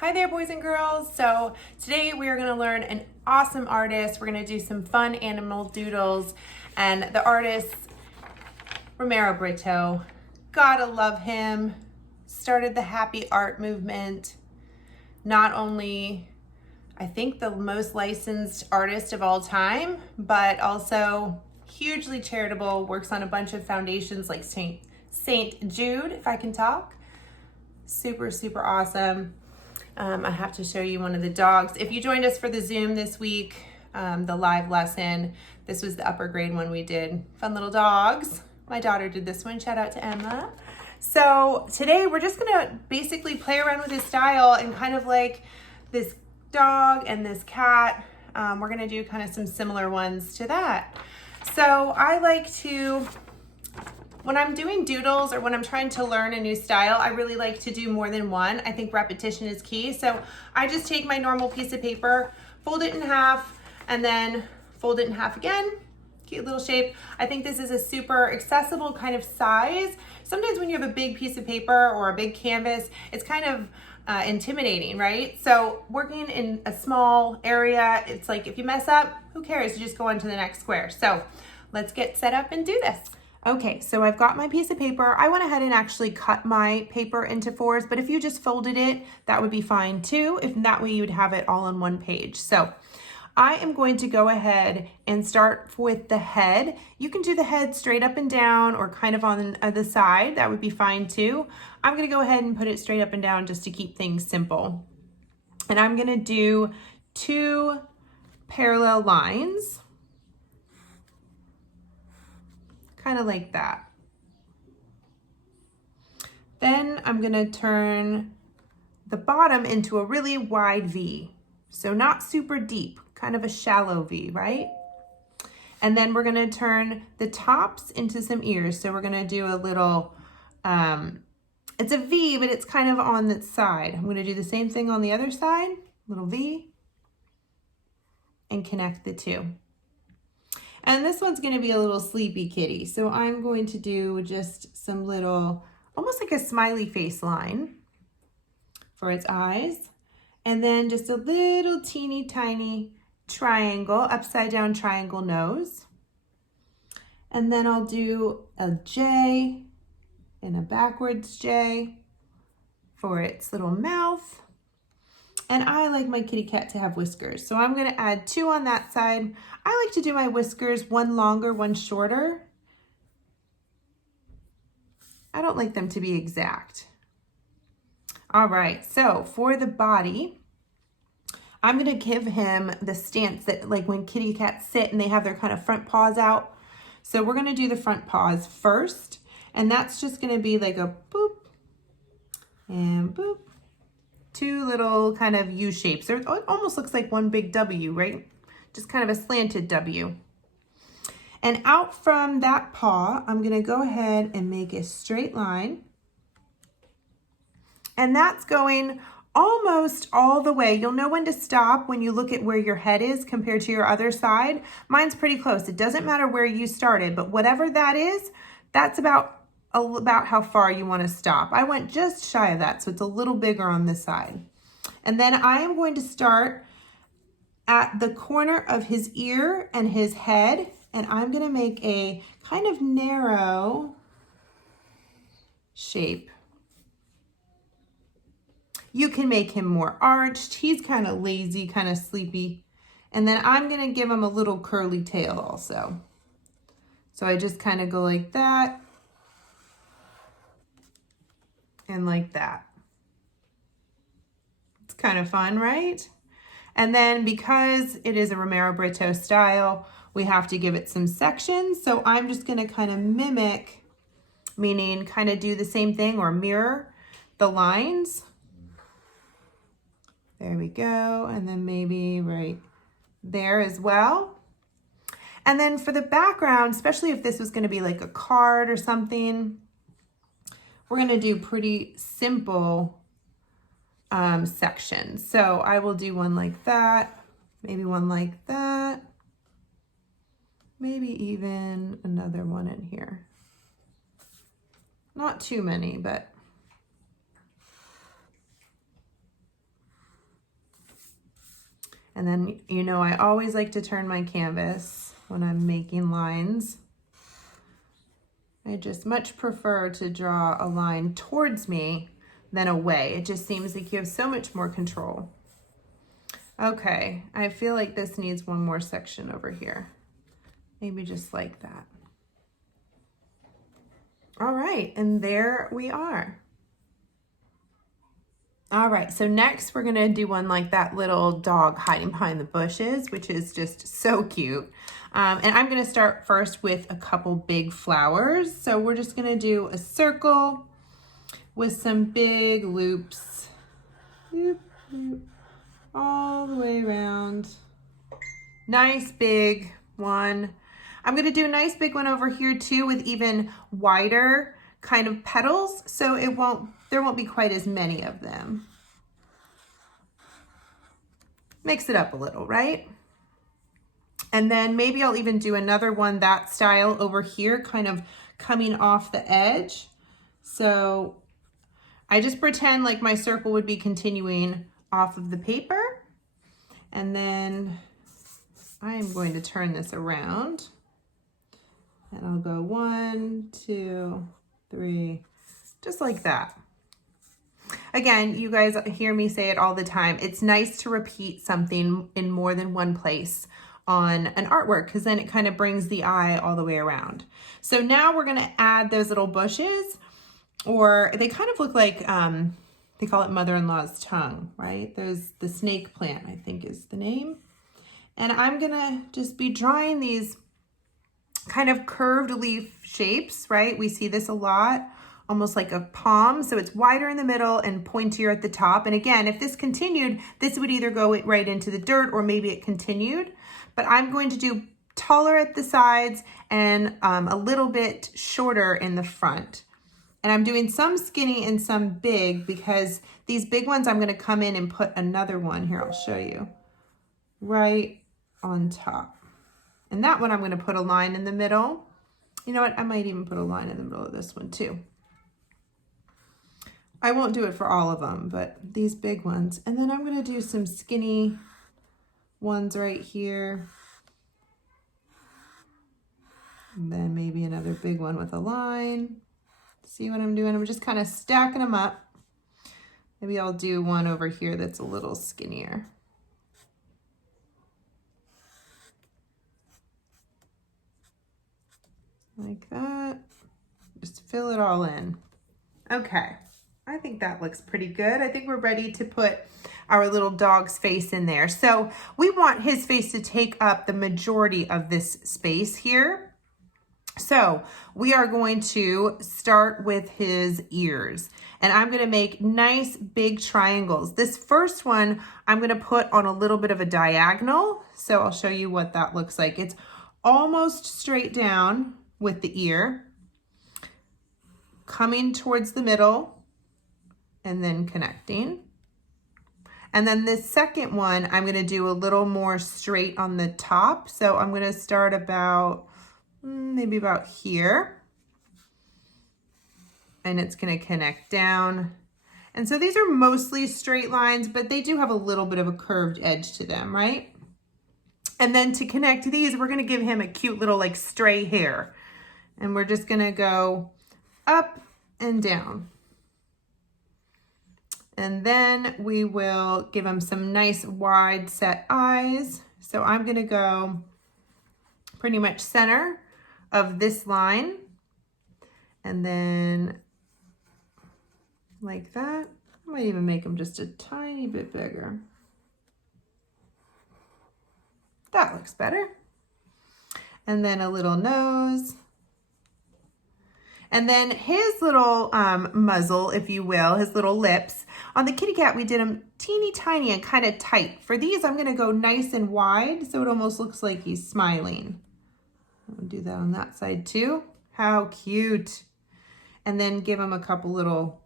Hi there, boys and girls. So today we are going to learn an awesome artist. We're going to do some fun animal doodles, and the artist, Romero Britto. Gotta love him. Started the happy art movement. Not only, I think, the most licensed artist of all time, but also hugely charitable, works on a bunch of foundations like St. Jude, if I can talk. Super, super awesome. I have to show you one of the dogs. If you joined us for the Zoom this week, the live lesson, this was the upper grade one we did. Fun little dogs. My daughter did this one. Shout out to Emma. So today we're just gonna basically play around with his style and kind of like this dog and this cat. We're gonna do kind of some similar ones to that. So I like to, when I'm doing doodles or when I'm trying to learn a new style, I really like to do more than one. I think repetition is key. So I just take my normal piece of paper, fold it in half, and then fold it in half again. Cute little shape. I think this is a super accessible kind of size. Sometimes when you have a big piece of paper or a big canvas, it's kind of intimidating, right? So working in a small area, it's like if you mess up, who cares? You just go on to the next square. So let's get set up and do this. Okay, so I've got my piece of paper. I went ahead and actually cut my paper into fours, but if you just folded it, that would be fine too. If that way you would have it all on one page. So I am going to go ahead and start with the head. You can do the head straight up and down or kind of on the side. That would be fine too. I'm gonna go ahead and put it straight up and down just to keep things simple. And I'm gonna do 2 parallel lines. Kind of like that. Then I'm gonna turn the bottom into a really wide V. So not super deep, kind of a shallow V, right? And then we're gonna turn the tops into some ears. So we're gonna do a little, it's a V, but it's kind of on the side. I'm gonna do the same thing on the other side, little V, and connect the two. And this one's gonna be a little sleepy kitty. So I'm going to do just some little, almost like a smiley face line for its eyes. And then just a little teeny tiny triangle, upside down triangle nose. And then I'll do a J and a backwards J for its little mouth. And I like my kitty cat to have whiskers. So I'm gonna add 2 on that side. I like to do my whiskers one longer, one shorter. I don't like them to be exact. All right, so for the body, I'm gonna give him the stance that like when kitty cats sit and they have their kind of front paws out. So we're gonna do the front paws first. And that's just gonna be like a boop and boop. 2 little kind of U shapes. It almost looks like one big W, right? Just kind of a slanted W. And out from that paw, I'm gonna go ahead and make a straight line. And that's going almost all the way. You'll know when to stop when you look at where your head is compared to your other side. Mine's pretty close. It doesn't matter where you started, but whatever that is, that's about how far you want to stop. I went just shy of that, so it's a little bigger on this side. And then I am going to start at the corner of his ear and his head, and I'm going to make a kind of narrow shape. You can make him more arched. He's kind of lazy, kind of sleepy. And then I'm going to give him a little curly tail also. So I just kind of go like that and like that. It's kind of fun, right? And then because it is a Romero Britto style, we have to give it some sections. So I'm just going to kind of mimic, meaning kind of do the same thing or mirror the lines. There we go. And then maybe right there as well. And then for the background, especially if this was going to be like a card or something, we're going to do pretty simple sections. So I will do one like that, maybe one like that, maybe even another one in here. Not too many, but And then, you know, I always like to turn my canvas when I'm making lines. I just much prefer to draw a line towards me than away. It just seems like you have so much more control. Okay, I feel like this needs one more section over here. Maybe just like that. All right, and there we are. All right, so next we're gonna do one like that little dog hiding behind the bushes, which is just so cute. And I'm gonna start first with a couple big flowers. So we're just gonna do a circle with some big loops. Loop, loop, all the way around. Nice big one. I'm gonna do a nice big one over here too with even wider kind of petals, so there won't be quite as many of them. Mix it up a little, right? And then maybe I'll even do another one that style over here, kind of coming off the edge. So I just pretend like my circle would be continuing off of the paper. And then I'm going to turn this around. And I'll go 1, 2, 3, just like that. Again, you guys hear me say it all the time. It's nice to repeat something in more than one place on an artwork because then it kind of brings the eye all the way around. So now we're gonna add those little bushes, or they kind of look like, they call it mother-in-law's tongue, right? There's the snake plant, I think is the name. And I'm gonna just be drawing these kind of curved leaf shapes, right? We see this a lot, almost like a palm. So it's wider in the middle and pointier at the top. And again, if this continued, this would either go right into the dirt or maybe it continued. But I'm going to do taller at the sides and a little bit shorter in the front. And I'm doing some skinny and some big because these big ones, I'm gonna come in and put another one here, I'll show you, right on top. And that one I'm gonna put a line in the middle. You know what, I might even put a line in the middle of this one too. I won't do it for all of them, but these big ones. And then I'm gonna do some skinny ones right here. And then maybe another big one with a line. See what I'm doing? I'm just kind of stacking them up. Maybe I'll do one over here that's a little skinnier. Like that. Just fill it all in. Okay, I think that looks pretty good. I think we're ready to put our little dog's face in there. So we want his face to take up the majority of this space here. So we are going to start with his ears, and I'm going to make nice big triangles. This first one I'm going to put on a little bit of a diagonal. So I'll show you what that looks like. It's almost straight down with the ear, coming towards the middle and then connecting. And then this second one, I'm going to do a little more straight on the top. So I'm going to start about maybe about here, and it's going to connect down. And so these are mostly straight lines, but they do have a little bit of a curved edge to them, right? And then to connect these, we're going to give him a cute little like stray hair, and we're just going to go up and down. And then we will give him some nice wide set eyes. So I'm going to go pretty much center of this line, and then like that. I might even make them just a tiny bit bigger. That looks better. And then a little nose. And then his little muzzle, if you will, his little lips. On the kitty cat, we did them teeny tiny and kind of tight. For these, I'm gonna go nice and wide, so it almost looks like he's smiling. I'll do that on that side too. How cute. And then give him a couple little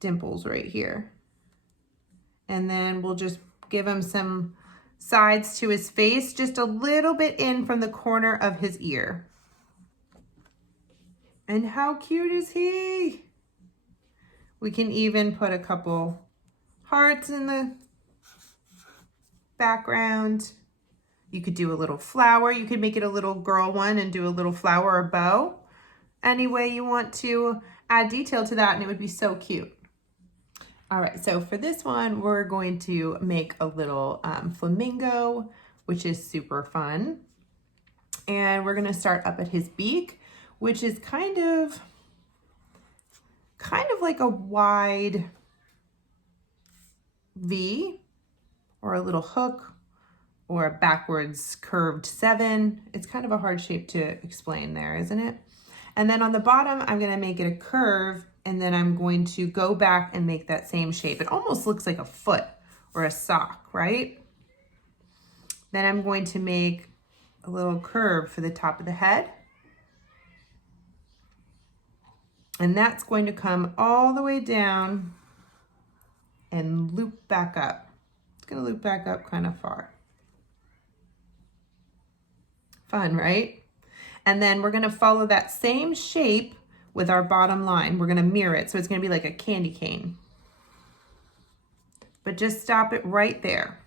dimples right here. And then we'll just give him some sides to his face, just a little bit in from the corner of his ear. And how cute is he? We can even put a couple hearts in the background. You could do a little flower. You could make it a little girl one and do a little flower or bow. Any way you want to add detail to that, and it would be so cute. All right, so for this one, we're going to make a little flamingo, which is super fun. And we're gonna start up at his beak, which is kind of like a wide V or a little hook or a backwards curved 7. It's kind of a hard shape to explain there, isn't it? And then on the bottom, I'm gonna make it a curve, and then I'm going to go back and make that same shape. It almost looks like a foot or a sock, right? Then I'm going to make a little curve for the top of the head. And that's going to come all the way down and loop back up. It's gonna loop back up kind of far. Fun, right? And then we're gonna follow that same shape with our bottom line. We're gonna mirror it, so it's gonna be like a candy cane. But just stop it right there.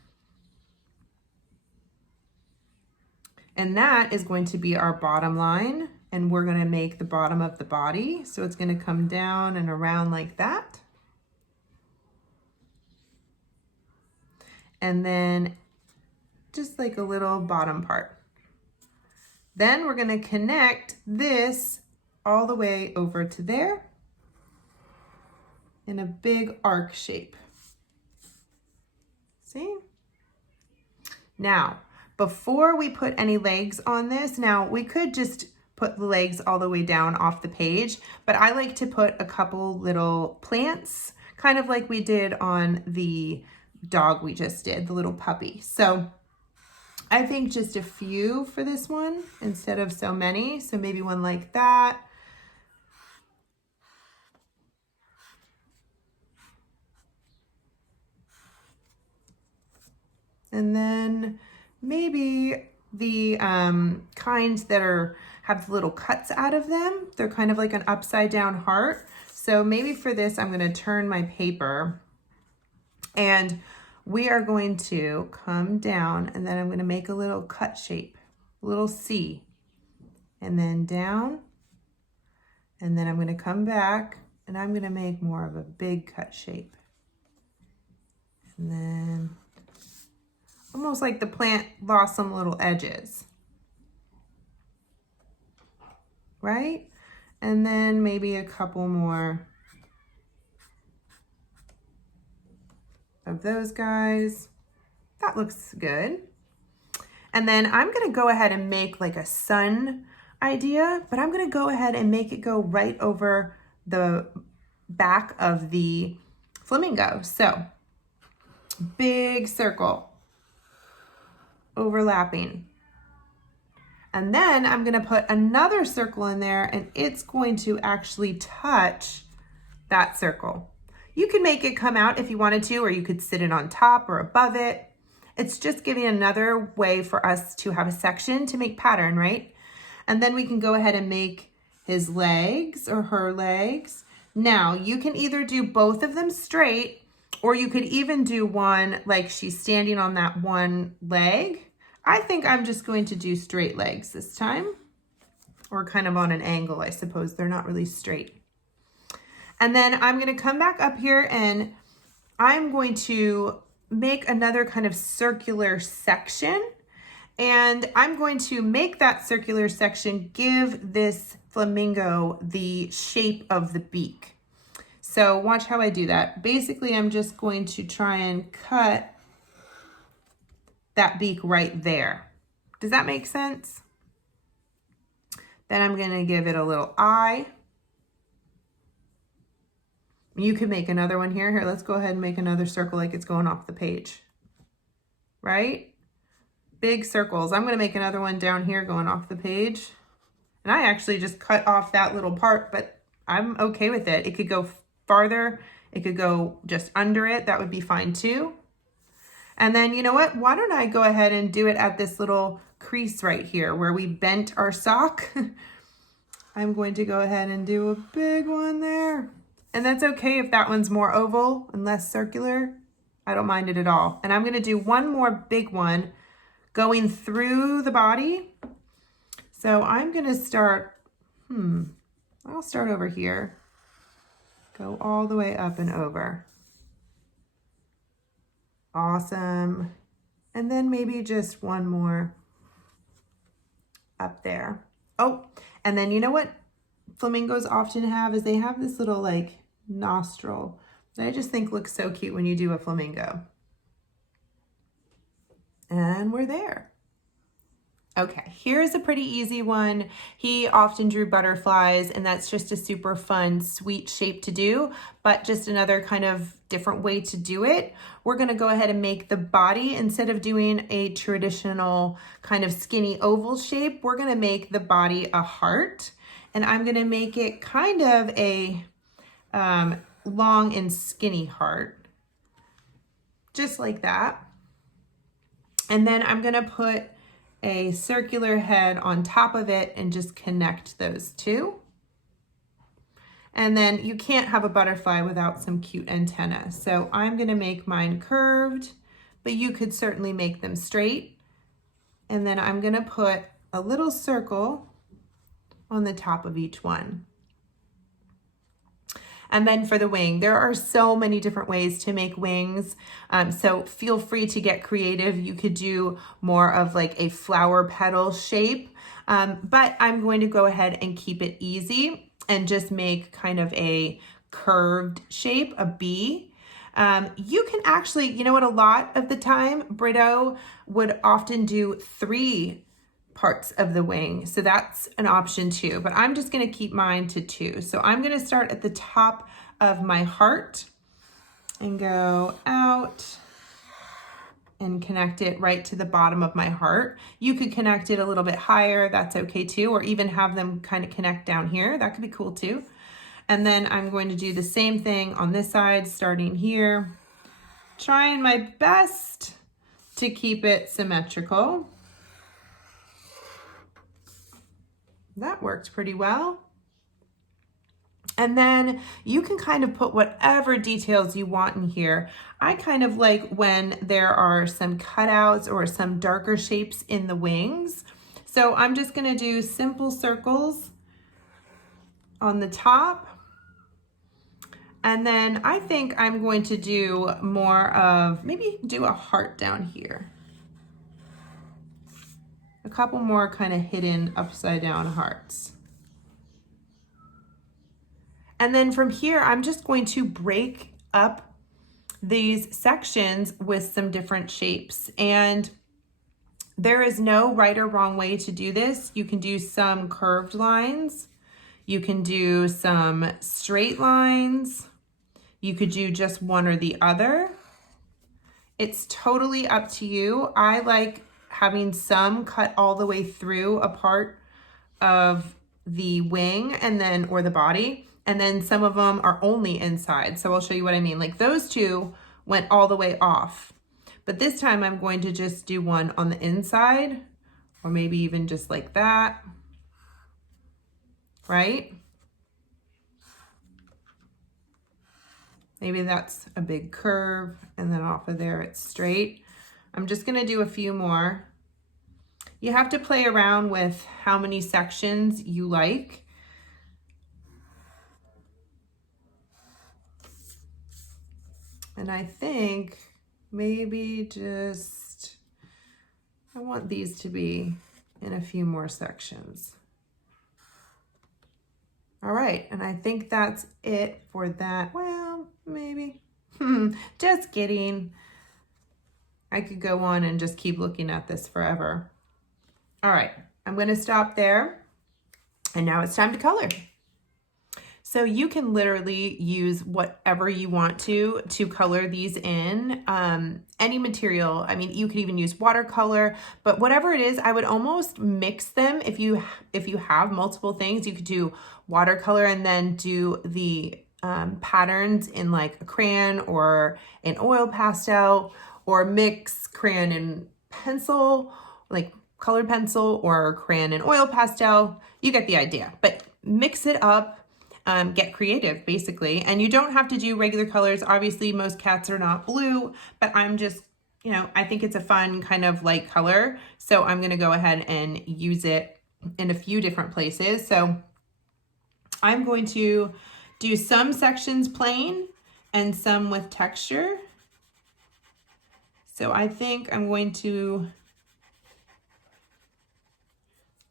And that is going to be our bottom line, and we're gonna make the bottom of the body. So it's gonna come down and around like that. And then just like a little bottom part. Then we're gonna connect this all the way over to there in a big arc shape. See? Now, before we put any legs on this, now we could just put the legs all the way down off the page, but I like to put a couple little plants, kind of like we did on the dog we just did, the little puppy. So I think just a few for this one instead of so many. So maybe one like that. And then maybe the kinds that have little cuts out of them. They're kind of like an upside down heart. So maybe for this, I'm gonna turn my paper and we are going to come down, and then I'm gonna make a little cut shape, a little C, and then down, and then I'm gonna come back and I'm gonna make more of a big cut shape. And then almost like the plant lost some little edges, right? And then maybe a couple more of those guys. That looks good. And then I'm gonna go ahead and make like a sun idea, but I'm gonna go ahead and make it go right over the back of the flamingo. So big circle, overlapping. And then I'm gonna put another circle in there, and it's going to actually touch that circle. You can make it come out if you wanted to, or you could sit it on top or above it. It's just giving another way for us to have a section to make pattern, right? And then we can go ahead and make his legs or her legs. Now, you can either do both of them straight, or you could even do one like she's standing on that one leg. I think I'm just going to do straight legs this time, or kind of on an angle, I suppose. They're not really straight. And then I'm gonna come back up here and I'm going to make another kind of circular section. And I'm going to make that circular section give this flamingo the shape of the beak. So watch how I do that. Basically, I'm just going to try and cut that beak right there. Does that make sense? Then I'm gonna give it a little eye. You can make another one here. Here, let's go ahead and make another circle like it's going off the page, right? Big circles. I'm gonna make another one down here going off the page. And I actually just cut off that little part, but I'm okay with it. It could go farther. It could go just under it. That would be fine too. And then, you know what? Why don't I go ahead and do it at this little crease right here where we bent our sock. I'm going to go ahead and do a big one there. And that's okay if that one's more oval and less circular. I don't mind it at all. And I'm gonna do one more big one going through the body. So I'm gonna start, I'll start over here. Go all the way up and over. Awesome. And then maybe just one more up there. Oh, and then you know what flamingos often have is they have this little like nostril that I just think looks so cute when you do a flamingo. And we're there. Okay, here's a pretty easy one. He often drew butterflies, and that's just a super fun, sweet shape to do, but just another kind of different way to do it. We're gonna go ahead and make the body, instead of doing a traditional kind of skinny oval shape, we're gonna make the body a heart, and I'm gonna make it kind of a long and skinny heart, just like that. And then I'm gonna put a circular head on top of it and just connect those two. And then you can't have a butterfly without some cute antenna. So I'm gonna make mine curved, but you could certainly make them straight. And then I'm gonna put a little circle on the top of each one. And then for the wing, there are so many different ways to make wings. So feel free to get creative. You could do more of like a flower petal shape, but I'm going to go ahead and keep it easy and just make kind of a curved shape, a B. You can actually, you know what, a lot of the time, Britto would often do 3 parts of the wing. So that's an option too, but I'm just gonna keep mine to 2. So I'm gonna start at the top of my heart and go out and connect it right to the bottom of my heart. You could connect it a little bit higher, that's okay too, or even have them kind of connect down here. That could be cool too. And then I'm going to do the same thing on this side, starting here, trying my best to keep it symmetrical. That worked pretty well. And then you can kind of put whatever details you want in here. I kind of like when there are some cutouts or some darker shapes in the wings. So I'm just gonna do simple circles on the top. And then I think I'm going to do more of, maybe do a heart down here. A couple more kind of hidden upside down hearts. And then from here, I'm just going to break up these sections with some different shapes. And there is no right or wrong way to do this. You can do some curved lines. You can do some straight lines. You could do just one or the other. It's totally up to you. I like having some cut all the way through a part of the wing and then, or the body, and then some of them are only inside. So I'll show you what I mean. Like those two went all the way off, but this time I'm going to just do one on the inside, or maybe even just like that, right? Maybe that's a big curve, and then off of there it's straight. I'm just gonna do a few more. You have to play around with how many sections you like. And I think maybe just, I want these to be in a few more sections. All right, and I think that's it for that. Well, maybe, just kidding. I could go on and just keep looking at this forever. All right, I'm gonna stop there. And now it's time to color. So you can literally use whatever you want to color these in, any material. I mean, you could even use watercolor, but whatever it is, I would almost mix them. If you have multiple things, you could do watercolor and then do the patterns in like a crayon or an oil pastel, or mix crayon and pencil, like colored pencil, or crayon and oil pastel. You get the idea, but mix it up. get creative basically. And you don't have to do regular colors. Obviously most cats are not blue, but I'm just, you know, I think it's a fun kind of light color. So I'm gonna go ahead and use it in a few different places. So I'm going to do some sections plain and some with texture. So I think I'm going to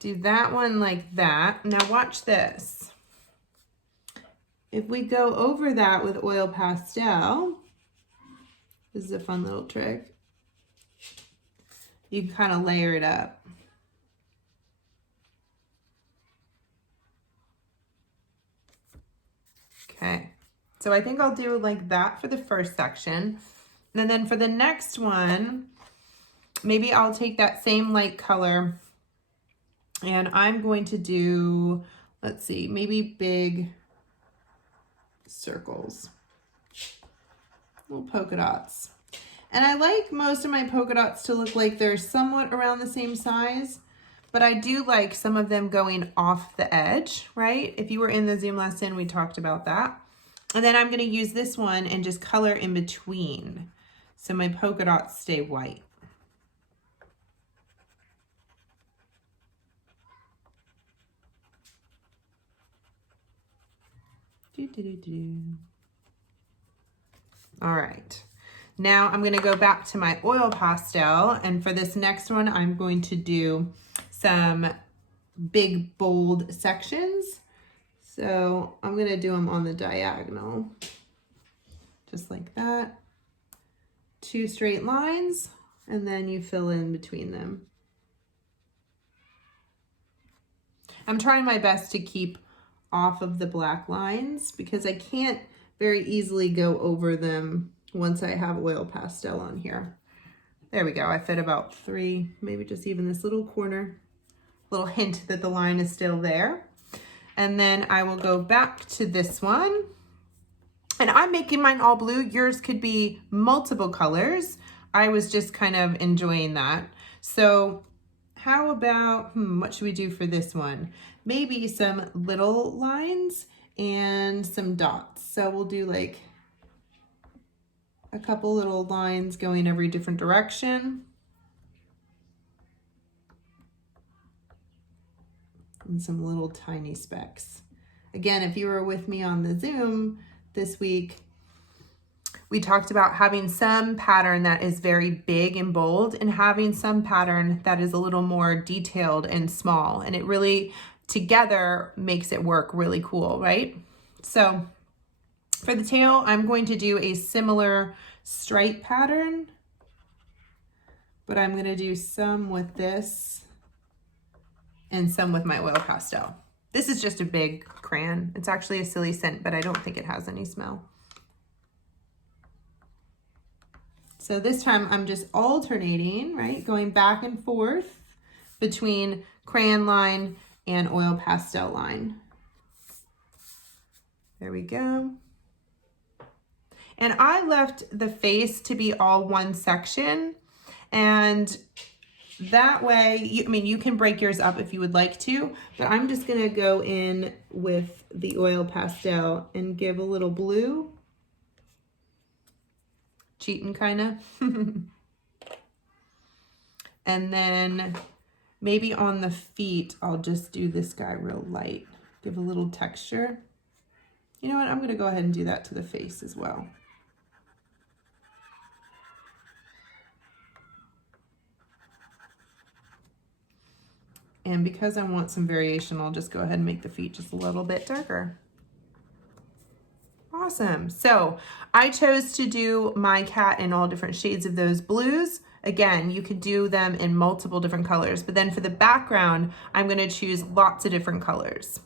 do that one like that. Now watch this. If we go over that with oil pastel, this is a fun little trick. You can kind of layer it up. Okay, so I think I'll do like that for the first section. And then for the next one, maybe I'll take that same light color and I'm going to do, let's see, maybe big circles, little polka dots. And I like most of my polka dots to look like they're somewhat around the same size, but I do like some of them going off the edge, right? If you were in the Zoom lesson, we talked about that. And then I'm gonna use this one and just color in between so my polka dots stay white. All right, now I'm gonna go back to my oil pastel, and for this next one, I'm going to do some big, bold sections. So I'm gonna do them on the diagonal, just like that. 2 straight lines, and then you fill in between them. I'm trying my best to keep off of the black lines because I can't very easily go over them once I have oil pastel on here. There we go, I fit about 3, maybe just even this little corner, little hint that the line is still there. And then I will go back to this one. And I'm making mine all blue. Yours could be multiple colors. I was just kind of enjoying that. So how about, what should we do for this one? Maybe some little lines and some dots. So we'll do like a couple little lines going every different direction. And some little tiny specks. Again, if you were with me on the Zoom this week, we talked about having some pattern that is very big and bold and having some pattern that is a little more detailed and small. And it really together makes it work really cool, right? So for the tail, I'm going to do a similar stripe pattern, but I'm going to do some with this and some with my oil pastel. This is just a big crayon. It's actually a silly scent, but I don't think it has any smell. So this time I'm just alternating, right? Going back and forth between crayon line and oil pastel line. There we go. And I left the face to be all one section, and that way, you can break yours up if you would like to, but I'm just gonna go in with the oil pastel and give a little blue. Cheating kinda. And then maybe on the feet, I'll just do this guy real light. Give a little texture. You know what, I'm gonna go ahead and do that to the face as well. And because I want some variation, I'll just go ahead and make the feet just a little bit darker. Awesome. So I chose to do my cat in all different shades of those blues. Again, you could do them in multiple different colors, but then for the background, I'm going to choose lots of different colors.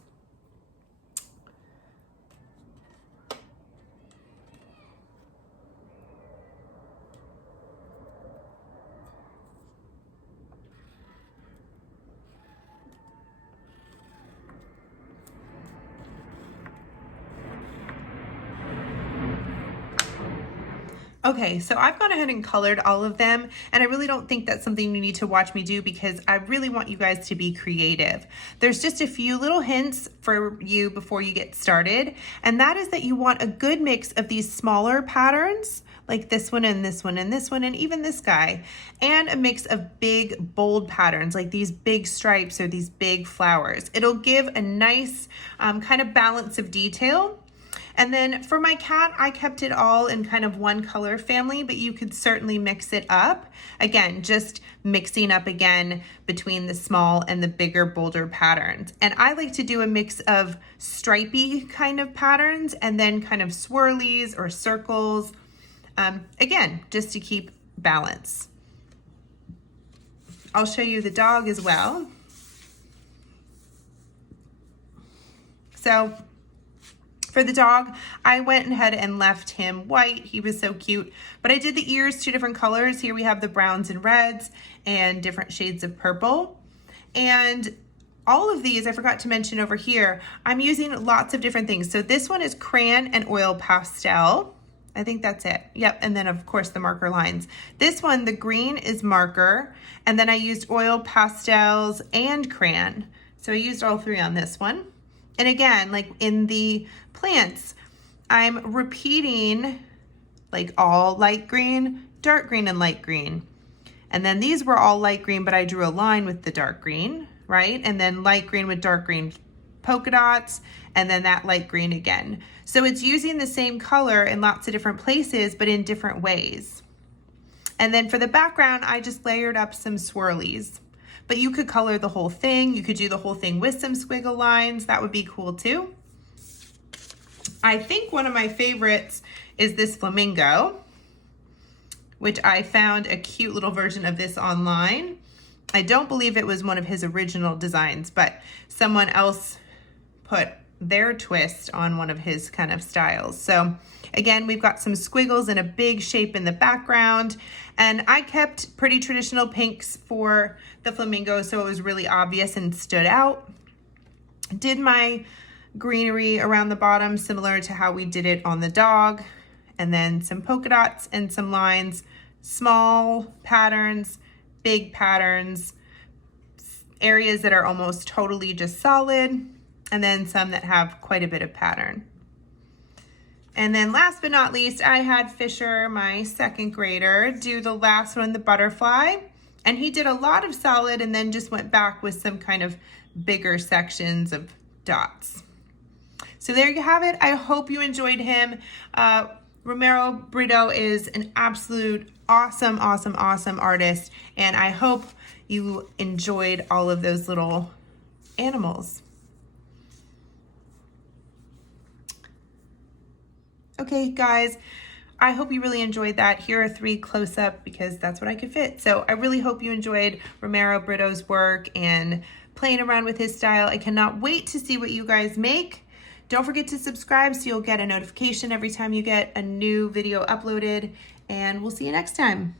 Okay, so I've gone ahead and colored all of them, and I really don't think that's something you need to watch me do because I really want you guys to be creative. There's just a few little hints for you before you get started, and that is that you want a good mix of these smaller patterns, like this one and this one and this one and even this guy, and a mix of big, bold patterns like these big stripes or these big flowers. It'll give a nice kind of balance of detail. And then for my cat, I kept it all in kind of one color family, but you could certainly mix it up. Again, just mixing up again between the small and the bigger, bolder patterns. And I like to do a mix of stripy kind of patterns and then kind of swirlies or circles. Again, just to keep balance. I'll show you the dog as well. So, for the dog, I went ahead and left him white. He was so cute. But I did the ears 2 different colors. Here we have the browns and reds and different shades of purple. And all of these, I forgot to mention over here, I'm using lots of different things. So this one is crayon and oil pastel. I think that's it. Yep, and then of course the marker lines. This one, the green is marker, and then I used oil pastels and crayon. So I used all 3 on this one. And again, like in the plants, I'm repeating like all light green, dark green, and light green. And then these were all light green, but I drew a line with the dark green, right? And then light green with dark green polka dots, and then that light green again. So it's using the same color in lots of different places, but in different ways. And then for the background, I just layered up some swirlies. But you could color the whole thing. You could do the whole thing with some squiggle lines. That would be cool too. I think one of my favorites is this flamingo, which I found a cute little version of this online. I don't believe it was one of his original designs, but someone else put their twist on one of his kind of styles. So again, we've got some squiggles and a big shape in the background. And I kept pretty traditional pinks for the flamingo, so it was really obvious and stood out. Did my greenery around the bottom similar to how we did it on the dog. And then some polka dots and some lines, small patterns, big patterns, areas that are almost totally just solid, and then some that have quite a bit of pattern. And then last but not least, I had Fisher, my 2nd grader, do the last one, the butterfly. And he did a lot of solid and then just went back with some kind of bigger sections of dots. So there you have it. I hope you enjoyed him. Romero Britto is an absolute awesome artist. And I hope you enjoyed all of those little animals. Okay, guys, I hope you really enjoyed that. Here are 3 close-up because that's what I could fit. So I really hope you enjoyed Romero Britto's work and playing around with his style. I cannot wait to see what you guys make. Don't forget to subscribe so you'll get a notification every time you get a new video uploaded, and we'll see you next time.